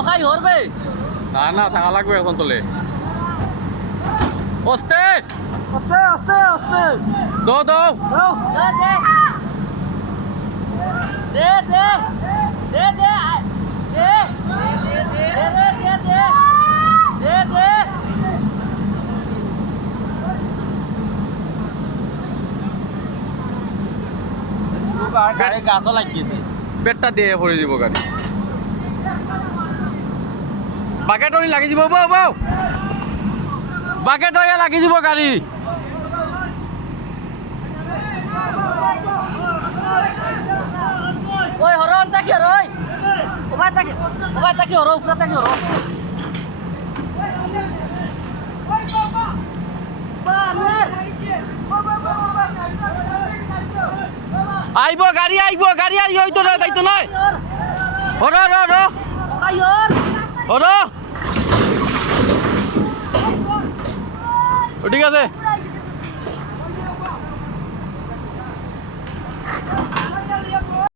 নখাই হরবে না না থাকা লাগবে এখন তোলে অস্তে আস্তে আস্তে আস্তে দো দো দে দে দে দে দে দে দে দে দে দে দে গাড়ি গাছও লাগিয়েছে পেটটা দিয়ে ভরে দিব গাড়ি বাকেট ওই লাগি দিব বউ বউ বাকেট ওই লাগি দিব গাড়ি ওই হরন তাকি হর ওই ওবাই তাকি হর উপরে তাকি হর আইব গাড়ি আর ওই তো নয় তাই তো নয় হর হর হর আইয়র হর ঠিক আছে